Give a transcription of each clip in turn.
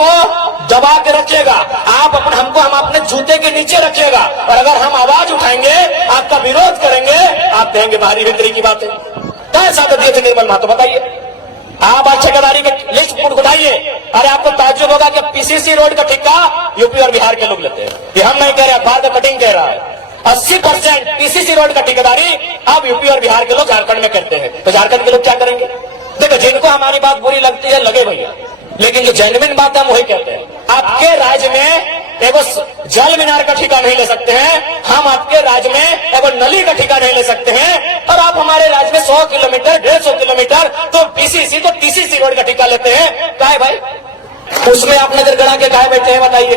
हमको दबा के रखिएगा, हमको हम अपने जूते के नीचे रखिएगा, और अगर हम आवाज उठाएंगे, आपका विरोध करेंगे, आप कहेंगे बाहरी भीतरी की बात है। कैसा दिए थे निर्मल महतो, बताइए। आप आज ठेकेदारी की लिस्ट उठाइए, अरे आपको ताज्जुब होगा कि पीसीसी रोड का ठेका यूपी और बिहार के लोग लेते हैं। ये हम नहीं कह रहे, अखबार का कटिंग कह रहा है। 80% पीसीसी रोड का ठेकेदारी अब यूपी और बिहार के लोग झारखंड में करते हैं। तो झारखंड के लोग क्या करेंगे? देखो, जिनको हमारी बात बुरी लगती है लगे भैया, लेकिन जो जेन्युइन बात है हम वही कहते हैं। आपके राज्य में एगो जल मीनार का ठेका नहीं ले सकते हैं, हम आपके राज्य में एगो नली का ठेका नहीं ले सकते हैं, और आप हमारे राज्य में 100 किलोमीटर 150 किलोमीटर तो पीसीसी तो टीसीसी रोड का ठेका लेते हैं। काय भाई, उसमें आप नजर गड़ा के काय बैठे हैं, बताइए।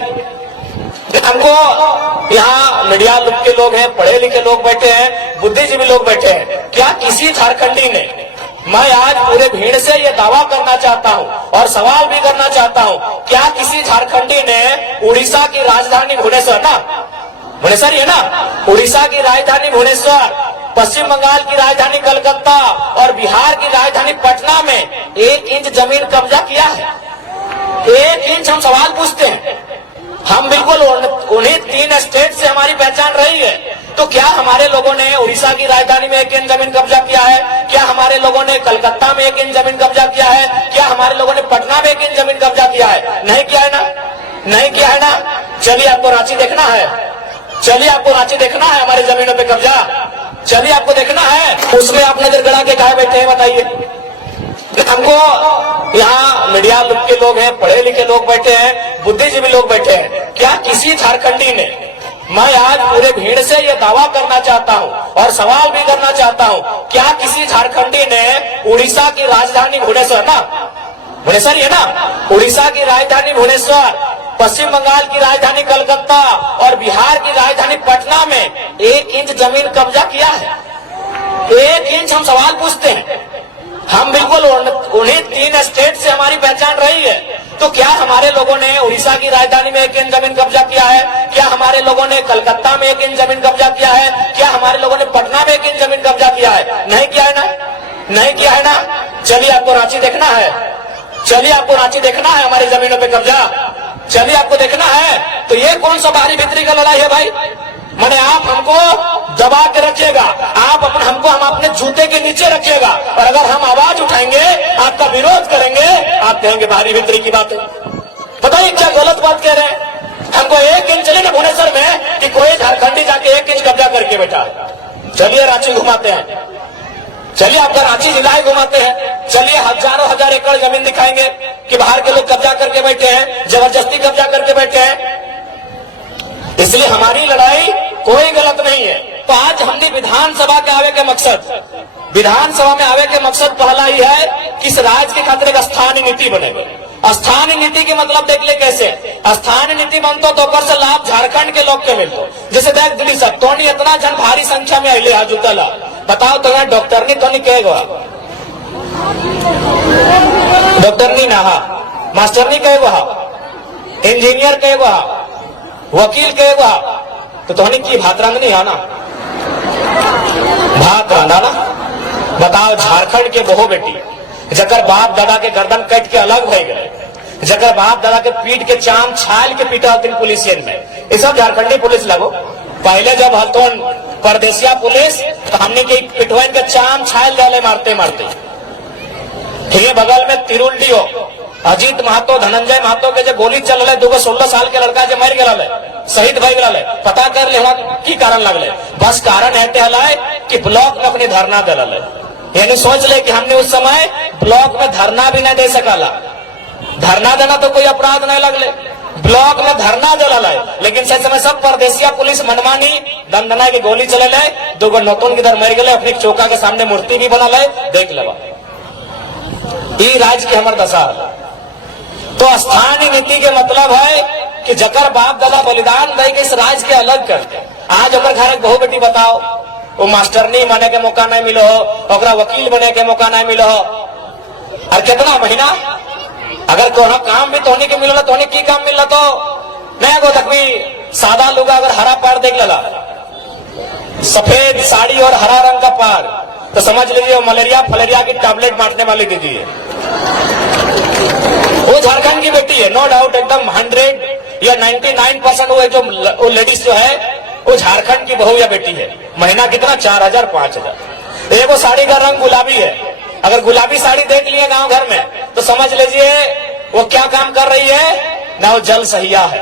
हमको यहाँ मीडिया के लोग हैं, पढ़े लिखे लोग बैठे हैं, बुद्धिजीवी लोग बैठे हैं, क्या किसी झारखंडी ने, मैं आज पूरे भीड़ से ये दावा करना चाहता हूँ और सवाल भी करना चाहता हूँ, क्या किसी झारखंडी ने उड़ीसा की राजधानी भुवनेश्वर भुवनेश्वर है ना, उड़ीसा की राजधानी भुवनेश्वर, पश्चिम बंगाल की राजधानी कलकत्ता और बिहार की राजधानी पटना में 1 इंच जमीन कब्जा किया है? 1 इंच। हम सवाल पूछते हैं, हम बिल्कुल उन्हीं 3 स्टेट से हमारी पहचान रही है, तो क्या हमारे लोगों ने उड़ीसा की राजधानी में 1 इंच जमीन कब्जा किया है? क्या हमारे लोगों ने कलकत्ता में 1 इंच जमीन कब्जा किया है? क्या हमारे लोगों ने पटना में 1 इंच जमीन कब्जा किया है? नहीं किया है ना, नहीं किया है ना। चलिए आपको रांची देखना है, चलिए आपको रांची देखना है, हमारी जमीनों पे कब्जा, चलिए आपको देखना है, उसमें आप नजर गड़ा के कहा बैठे हैं, बताइए। हमको यहाँ मीडिया के लोग हैं, पढ़े लिखे लोग बैठे हैं, बुद्धिजीवी लोग बैठे हैं, क्या किसी झारखंडी ने, मैं आज पूरे भीड़ से ये दावा करना चाहता हूँ और सवाल भी करना चाहता हूँ, क्या किसी झारखंडी ने उड़ीसा की राजधानी भुवनेश्वर भुवनेश्वर है ना, उड़ीसा की राजधानी भुवनेश्वर, पश्चिम बंगाल की राजधानी कलकत्ता और बिहार की राजधानी पटना में 1 इंच जमीन कब्जा किया है? 1 इंच। हम सवाल पूछते हैं, हम बिल्कुल उन्हीं 3 स्टेट से हमारी पहचान रही है, तो क्या हमारे लोगों ने उड़ीसा की राजधानी में 1 इंच जमीन कब्जा किया है? क्या हमारे लोगों ने कलकत्ता में 1 इंच जमीन कब्जा किया है? क्या हमारे लोगों ने पटना में 1 इंच जमीन कब्जा किया है? नहीं किया है ना, नहीं किया है ना। चलिए आपको रांची देखना है, चलिए आपको रांची देखना है, हमारी जमीनों पे कब्जा, चलिए आपको देखना है। तो ये कौन सा बाहरी भीतरी का लड़ाई है भाई? मैंने आप हमको दबा के रखिएगा, हमको हम अपने जूते के नीचे रखिएगा, और अगर हम आवाज उठाएंगे, आपका विरोध करेंगे, आप कहेंगे बाहरी भीतरी की बात है। बताइए क्या गलत बात कह रहे हैं? हमको 1 इंच चले ना भुवनेश्वर में कि कोई झारखंडी जाके 1 इंच कब्जा करके बैठा है। चलिए रांची घुमाते हैं, चलिए आपका रांची जिला ही घुमाते हैं, चलिए हजारों हजार एकड़ जमीन दिखाएंगे कि बाहर के लोग कब्जा करके बैठे हैं, जबरदस्ती कब्जा करके बैठे हैं। इसलिए हमारी लड़ाई कोई गलत नहीं है। तो आज हमने विधानसभा के आवे के मकसद, विधानसभा में आवे के मकसद पहला ही है कि इस राज्य के खातिर एक स्थानीय नीति बनेगी। स्थानीय नीति के मतलब देख ले कैसे, स्थानीय नीति बनतो तो कर से लाभ झारखंड के लोग के मिलतो। जैसे देख दिल्ली सब तो इतना जन भारी संख्या में अहिले हा जुटला, बताओ तो डॉक्टरनी तो नहीं कहेगा, डॉक्टरनी ना हा, मास्टरनी कहेगा, इंजीनियर कहेगा, वकील कहेगा, तो तोहनी की भातरंग नहीं है ना, भात रांधा ना। बताओ झारखंड के बहु बेटी जकर बाप दादा के गर्दन कट के अलग भय गए, जकर बाप दादा के पीठ के चाम छाल के पीटा हथिन पुलिसियन में, ये सब झारखंडी पुलिस लगो। पहले जब हलतोन परदेसिया पुलिस तो हमने के पिटवाइन के चाम छाल डाले मारते मारते। ये बगल में तिरुल्डी हो, अजीत महतो धनंजय महतो के जो गोली चल रहे, 16 साल के लड़का जो मर गया, शहीद भई गया, पता कर ले की कारण लगले। बस कारण ऐसे हलाए कि ब्लॉक में अपनी धरना दल, यानी सोच ले कि हमने उस समय ब्लॉक में धरना भी नहीं दे सकला। धरना देना तो कोई अपराध नहीं लगले, ब्लॉक में धरना दल, लेकिन सही समय सब परदेसिया पुलिस मनमानी दंडना की गोली चले, 2 नौतन किधर मर गए, अपनी चौका के सामने मूर्ति भी बना ले, देख लेवा। ये राज्य की हमार दशा। तो स्थानीय नीति के मतलब है कि जकर बाप दादा बलिदान दे के इस राज्य के अलग करते। आज अगर घर बहु बेटी बताओ, वो मास्टरनी बने के मौका नहीं मिलो हो, ओकरा वकील बने के मौका नहीं मिलो हो, और कितना महीना अगर कोनो काम भी तोहनी के मिलो, तोहनी की काम मिल तो नहीं गो तकवी सादा लुगा अगर हरा पैर देख लेला, सफेद साड़ी और हरा रंग का पैर, तो समझ लीजिए मलेरिया फलेरिया की टैबलेट बांटने वाली दीजिए। वो झारखंड की बेटी है, नो डाउट, एकदम 100 या 99% वो लेडीज जो है वो झारखंड की बहू या बेटी है। महीना कितना, 4,000 5,000। एक वो साड़ी का रंग गुलाबी है, अगर गुलाबी साड़ी देख लिए गांव घर में तो समझ लीजिए वो क्या काम कर रही है ना, वो जल सहिया है।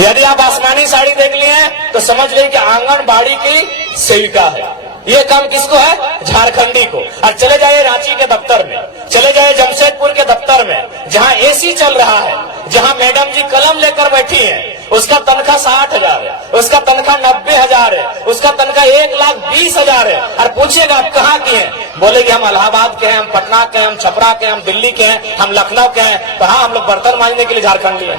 यदि आप आसमानी साड़ी देख लिए तो समझ लीजिए कि आंगनबाड़ी की सेविका है। ये काम किसको है, झारखंडी को। और चले जाइए रांची के दफ्तर में, चले जाइए जमशेदपुर के दफ्तर में, जहां एसी चल रहा है, जहां मैडम जी कलम लेकर बैठी हैं, उसका तनख्वाह 60,000 है, उसका तनख्वाह 90,000 है, उसका तनख्वाह 1,20,000 है। और पूछिएगा आप कहाँ के हैं, बोलेगी हम इलाहाबाद के हैं, हम पटना के हैं, हम छपरा के हैं, हम दिल्ली के हैं, हम लखनऊ के हैं। तो हाँ, हम लोग बर्तन मांजने के लिए झारखंडी हैं,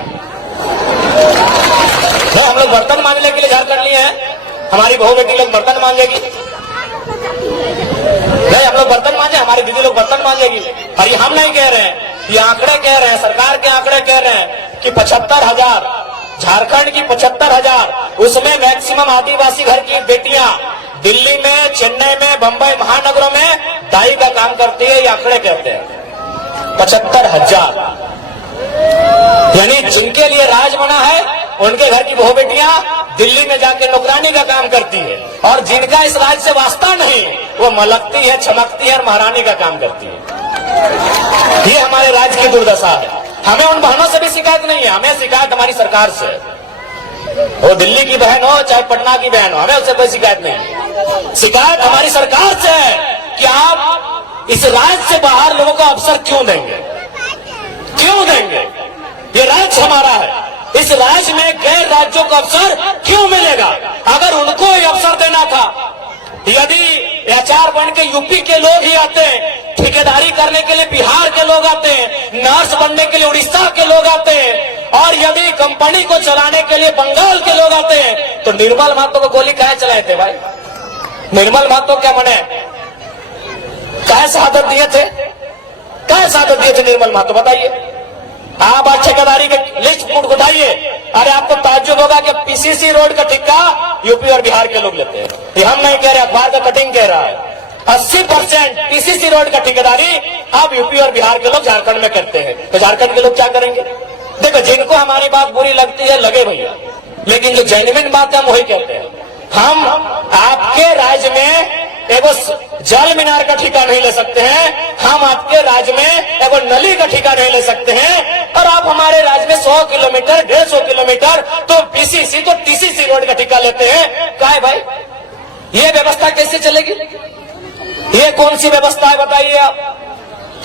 हम लोग बर्तन मांजने के लिए झारखंडी हैं। हमारी बहू बेटी लोग बर्तन मांजेगी नहीं, हम लोग बर्तन मांजे, हमारी दीदी लोग बर्तन मांजेगी। और ये हम नहीं कह रहे हैं, ये आंकड़े कह रहे हैं, सरकार के आंकड़े कह रहे हैं कि 75,000 झारखंड की 75,000, उसमें मैक्सिमम आदिवासी घर की बेटियां दिल्ली में, चेन्नई में, बंबई महानगरों में दाई का काम करती है। ये आंकड़े कहते हैं 75,000। यानी जिनके लिए राज बना है उनके घर की बहू बेटियां दिल्ली में जाके नौकरानी का काम करती है, और जिनका इस राज से वास्ता नहीं वो मलकती है, चमकती है और महारानी का काम करती है। ये हमारे राज्य की दुर्दशा है। हमें उन बहनों से भी शिकायत नहीं है, हमें शिकायत हमारी सरकार से। वो दिल्ली की बहन हो चाहे पटना की बहन हो, हमें उससे कोई शिकायत नहीं है। शिकायत हमारी सरकार से है कि आप इस राज्य से बाहर लोगों को अवसर क्यों देंगे, क्यों देंगे? ये राज्य हमारा है, इस राज्य में गैर राज्यों को अवसर क्यों मिलेगा? अगर उनको ये अवसर देना था, यदि एचआर बन के यूपी के लोग ही आते हैं, ठेकेदारी करने के लिए बिहार के लोग आते हैं, नर्स बनने के लिए उड़ीसा के लोग आते हैं, और यदि कंपनी को चलाने के लिए बंगाल के लोग आते हैं, तो निर्मल महतो को गोली काहे चलाए थे भाई? निर्मल महतो क्या मने, काहे शहादत दिए थे, काहे शहादत दिए थे निर्मल महतो, बताइए। आप आज ठेकेदारी के लिस्ट उठाइए, अरे आपको ताज्जुब होगा कि पीसीसी रोड का ठेका यूपी और बिहार के लोग लेते हैं। ये हम नहीं कह रहे, अखबार का कटिंग कह रहा है। 80% पीसीसी रोड का ठेकेदारी अब यूपी और बिहार के लोग झारखंड में करते हैं। तो झारखंड के लोग क्या करेंगे? देखो, जिनको हमारी बात बुरी लगती है लगे भैया, लेकिन जो जेन्युइन बात है हम वही कहते हैं। हम आपके राज्य में एगो जल मीनार का ठेका नहीं ले सकते हैं, हम आपके राज्य में एगो नली का ठेका नहीं ले सकते हैं, और आप हमारे राज्य में 100 किलोमीटर 150 किलोमीटर तो पीसीसी तो टीसीसी रोड का ठेका लेते हैं। क्या है भाई, ये व्यवस्था कैसे चलेगी? ये कौन सी व्यवस्था है बताइए आप?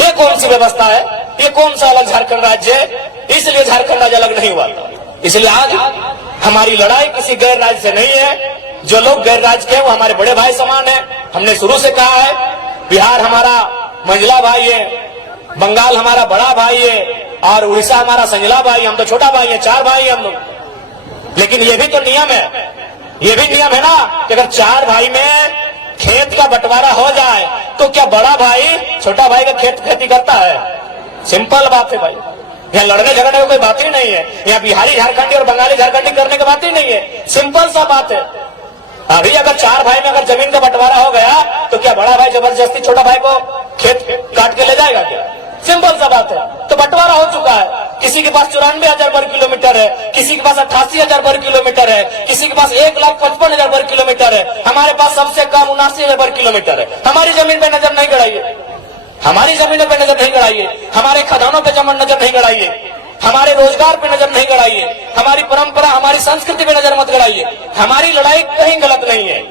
ये कौन सी व्यवस्था है? ये कौन सा अलग झारखंड राज्य है? इसलिए झारखंड राज्य अलग नहीं हुआ था। इसलिए आज हमारी लड़ाई किसी गैर राज्य से नहीं है। जो लोग गैर राज्य के वो हमारे बड़े भाई समान है। हमने शुरू से कहा है, बिहार हमारा मंझला भाई है, बंगाल हमारा बड़ा भाई है, और उड़ीसा हमारा संजला भाई, हम तो छोटा भाई है, 4 भाई है हम लोग। लेकिन ये भी तो नियम है, ये भी नियम है ना कि अगर 4 भाई में खेत का बंटवारा हो जाए तो क्या बड़ा भाई छोटा भाई का खेती करता है? सिंपल बात है भाई, यहाँ लड़ने झगड़ने की कोई बात ही नहीं है। यहाँ बिहारी झारखंडी और बंगाली झारखंडी करने की बात ही नहीं है, सिंपल सा बात है। अभी अगर 4 भाई में अगर जमीन का बंटवारा हो गया तो क्या बड़ा भाई जबरदस्ती छोटा भाई को खेत काट के ले जाएगा क्या? सिंपल सा बात है। तो बंटवारा हो चुका है, किसी के पास 94,000 वर्ग किलोमीटर है, किसी के पास 88,000 वर्ग किलोमीटर है, किसी के पास 1,55,000 वर्ग किलोमीटर है, हमारे पास सबसे कम 79,000 वर्ग किलोमीटर है। हमारी जमीन पे नजर नहीं गड़ाइए, हमारी जमीनों पे नजर नहीं गड़ाइए, हमारे खदानों पे नजर नहीं गड़ाइए, हमारे रोजगार पे नजर नहीं गड़ाइए, हमारी परंपरा हमारी संस्कृति पे नजर मत गड़ाइए। हमारी लड़ाई कहीं गलत नहीं है।